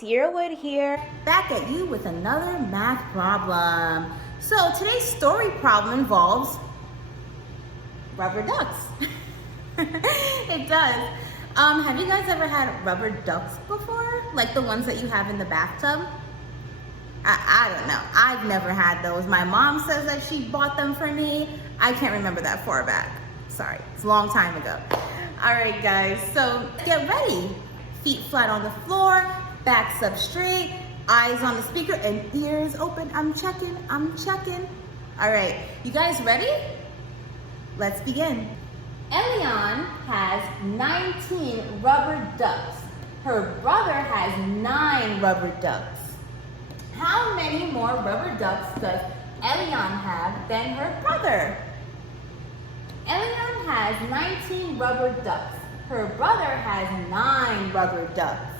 Sierra Wood here, back at you with another math problem. So today's story problem involves rubber ducks. It does. Have you guys ever had rubber ducks before? Like the ones that you have in the bathtub? I don't know. I've never had those. My mom says that she bought them for me. I can't remember that far back. Sorry, it's a long time ago. All right, guys, so get ready. Feet flat on the floor, backs up straight, eyes on the speaker, and ears open. I'm checking. All right, you guys ready? Let's begin. Elian has 19 rubber ducks. Her brother has 9 rubber ducks. How many more rubber ducks does Elian have than her brother? Elian has 19 rubber ducks. Her brother has 9 rubber ducks.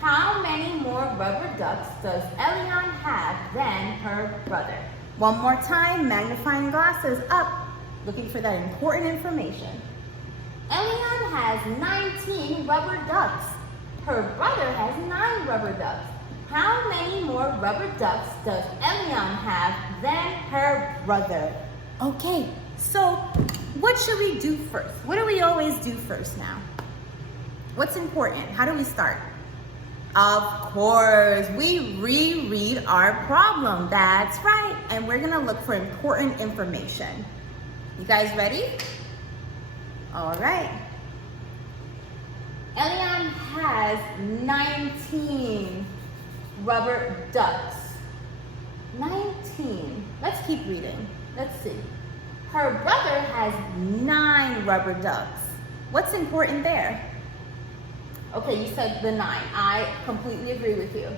How many more rubber ducks does Elian have than her brother? One more time, magnifying glasses up, looking for that important information. Elian has 19 rubber ducks. Her brother has 9 rubber ducks. How many more rubber ducks does Elian have than her brother? Okay, so what should we do first? What do we always do first now? What's important? How do we start? Of course, we reread our problem. That's right. And we're gonna look for important information. You guys ready? All right. Elian has 19 rubber ducks. 19. Let's keep reading. Let's see. Her brother has 9 rubber ducks. What's important there? Okay, you said the 9. I completely agree with you.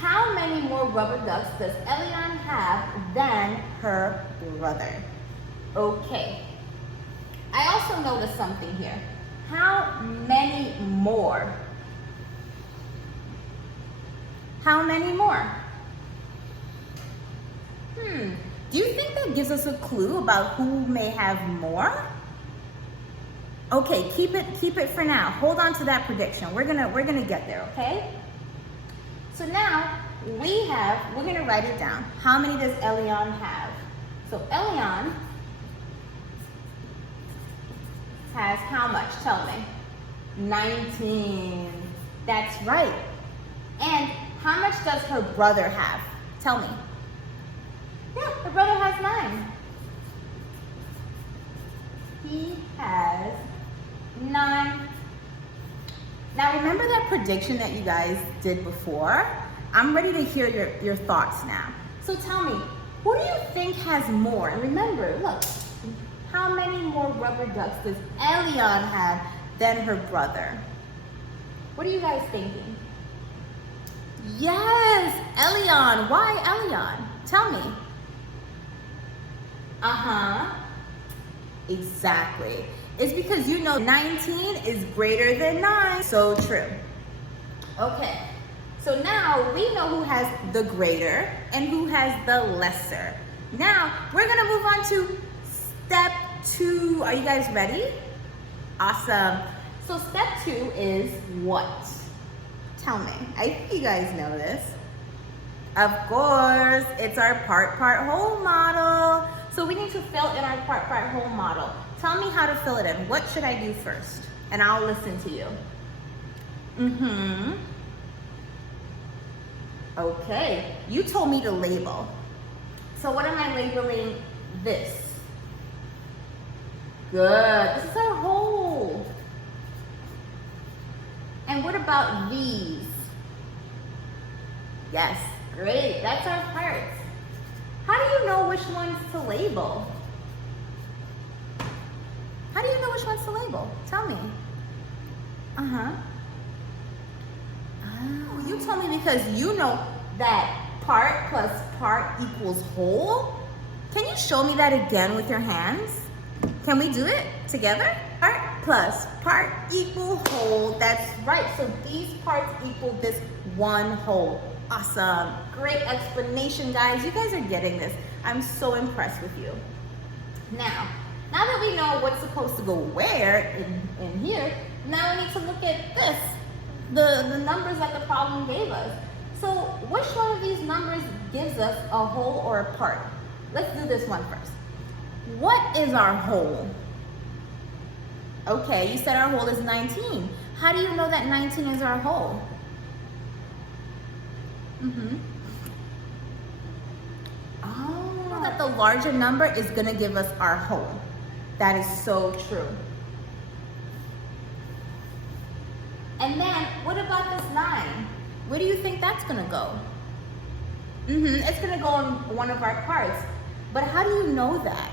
How many more rubber ducks does Elian have than her brother? Okay. I also noticed something here. How many more? How many more? Do you think that gives us a clue about who may have more? Okay, keep it for now. Hold on to that prediction. We're gonna get there, okay? So now we're gonna write it down. How many does Elian have? So Elian has how much? Tell me. 19. That's right. And how much does her brother have? Tell me. Yeah, her brother has 9. He has 9. Now remember that prediction that you guys did before? I'm ready to hear your thoughts now. So tell me, who do you think has more? And remember, look, how many more rubber ducks does Elian have than her brother? What are you guys thinking? Yes, Elian. Why Elian? Tell me. Exactly. It's because you know 19 is greater than 9. So true. Okay. So now we know who has the greater and who has the lesser. Now we're going to move on to step 2. Are you guys ready? Awesome. So step 2 is what? Tell me. I think you guys know this. Of course, it's our part-whole model. So we need to fill in our part-whole model. Tell me how to fill it in. What should I do first? And I'll listen to you. Okay, you told me to label. So what am I labeling this? Good, this is our whole. And what about these? Yes, great, that's our parts. How do you know which ones to label? How do you know which ones to label? Tell me. Oh, you told me because you know that part plus part equals whole. Can you show me that again with your hands? Can we do it together? Part plus part equal whole. That's right. So these parts equal this one whole. Awesome. Great explanation, guys. You guys are getting this. I'm so impressed with you. Now that we know what's supposed to go where in here, now we need to look at this. the numbers that the problem gave us. So which one of these numbers gives us a whole or a part? Let's do this one first. What is our whole? Okay, you said our whole is 19. How do you know that 19 is our whole? Oh, that the larger number is gonna give us our whole. That is so true. And then, what about this 9? Where do you think that's gonna go? It's gonna go on one of our parts. But how do you know that?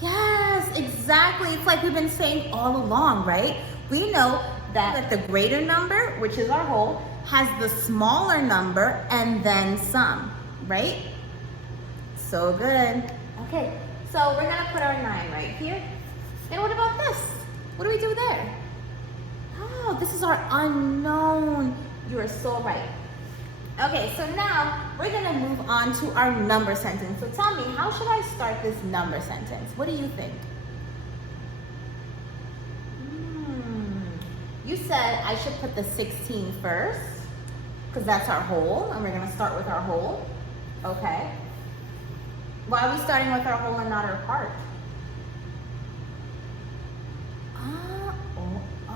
Yes, exactly. It's like we've been saying all along, right? We know that the greater number, which is our whole, has the smaller number and then some, right? So good. Okay, so we're gonna put our 9 right here. And what about this? What do we do there? Oh, this is our unknown. You are so right. Okay, so now we're gonna move on to our number sentence. So tell me, how should I start this number sentence? What do you think? You said I should put the 16 first, because that's our whole, and we're gonna start with our whole. Okay. Why are we starting with our whole and not our part?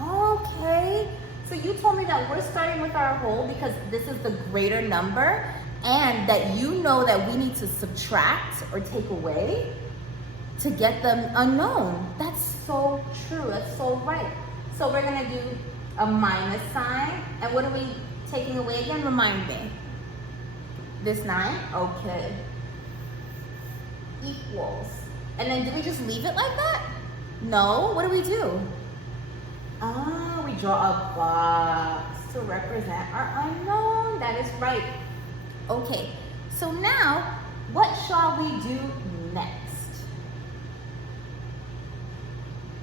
Okay. So you told me that we're starting with our whole because this is the greater number, and that you know that we need to subtract or take away to get the unknown. That's so true. That's so right. So we're gonna do a minus sign. And what are we taking away again? Remind me. This 9? Okay. Equals. And then do we just leave it like that? No. What do we do? We draw a box to represent our unknown. That is right. Okay. So now, what shall we do next?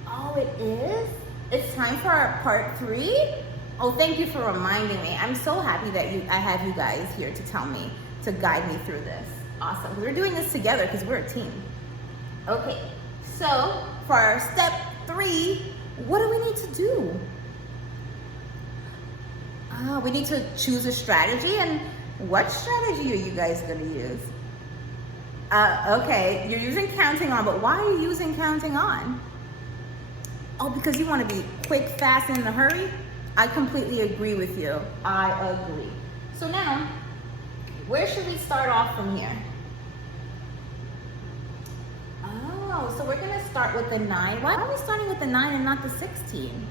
Oh, it is? It's time for our part 3? Oh, thank you for reminding me. I'm so happy that I have you guys here to tell me, to guide me through this. Awesome. We're doing this together because we're a team. Okay, so for our step 3, what do we need to do? We need to choose a strategy. And what strategy are you guys going to use? Okay, you're using counting on, but why are you using counting on? Oh, because you want to be quick, fast, and in a hurry? I completely agree with you. I agree. So now, where should we start off from here? Oh, so we're going to start with the 9. Why are we starting with the 9 and not the 16?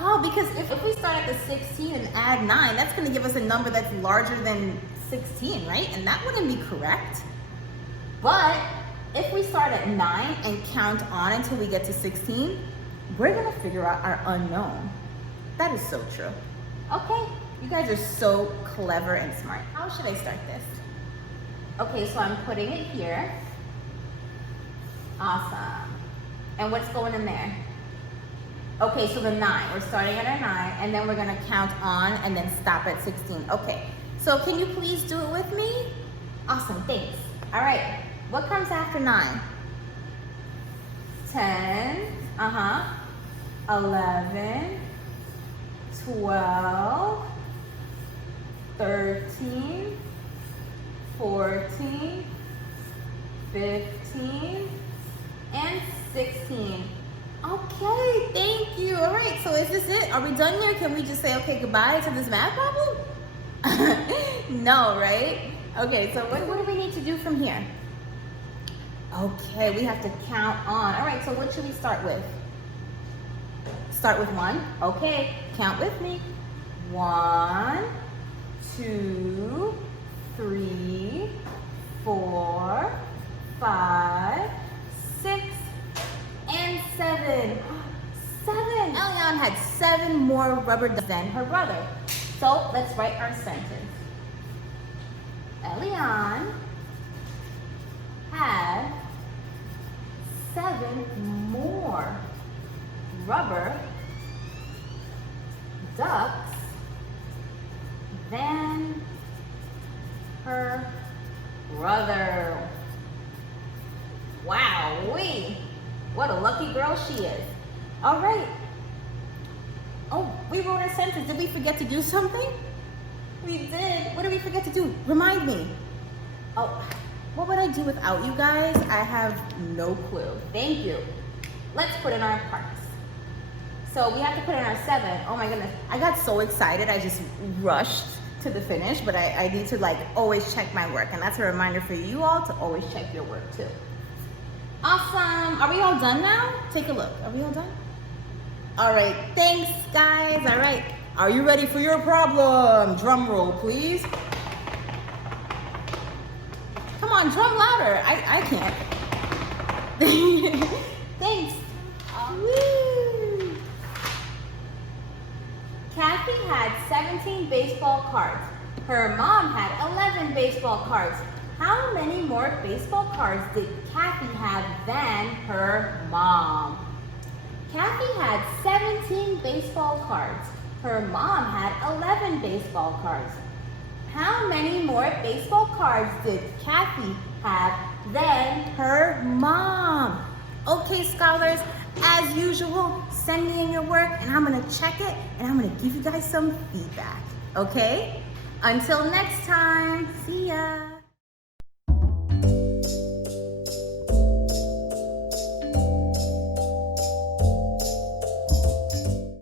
Oh, because if we start at the 16 and add 9, that's going to give us a number that's larger than 16, right? And that wouldn't be correct. But if we start at 9 and count on until we get to 16, we're going to figure out our unknown. That is so true. Okay, you guys are so clever and smart. How should I start this? Okay, so I'm putting it here. Awesome. And what's going in there? Okay, so the 9. We're starting at our 9, and then we're going to count on and then stop at 16. Okay, so can you please do it with me? Awesome, thanks. All right, what comes after 9? 10, 11, 12, 13, 14, 15, and 16. Okay, thank you. All right, so is this it? Are we done here? Can we just say, okay, goodbye to this math problem? No, right? Okay, so what do we need to do from here? Okay, we have to count on. All right, so what should we start with? Start with 1. Okay, count with me. 1, 2, 3, 4, 5, 6, and 7. 7. Elian had 7 more rubber ducks than her brother. So let's write our sentence. Elian had 7 more rubber ducks than her brother. Wowee! What a lucky girl she is. All right. Oh, we wrote a sentence. Did we forget to do something? We did. What did we forget to do? Remind me. Oh, what would I do without you guys? I have no clue. Thank you. Let's put in our parts. So we have to put in our 7. Oh my goodness. I got so excited. I just rushed to the finish, but I need to like always check my work. And that's a reminder for you all to always check your work too. Awesome. Are we all done now? Take a look. Are we all done? All right. Thanks, guys. All right. Are you ready for your problem? Drum roll, please. Come on, drum louder. I can't. Thanks. Woo. Kathy had 17 baseball cards. Her mom had 11 baseball cards. How many more baseball cards did Kathy have than her mom? Kathy had 17 baseball cards. Her mom had 11 baseball cards. How many more baseball cards did Kathy have than her mom? Okay, scholars, as usual, send me in your work and I'm gonna check it and I'm gonna give you guys some feedback, okay? Until next time, see ya.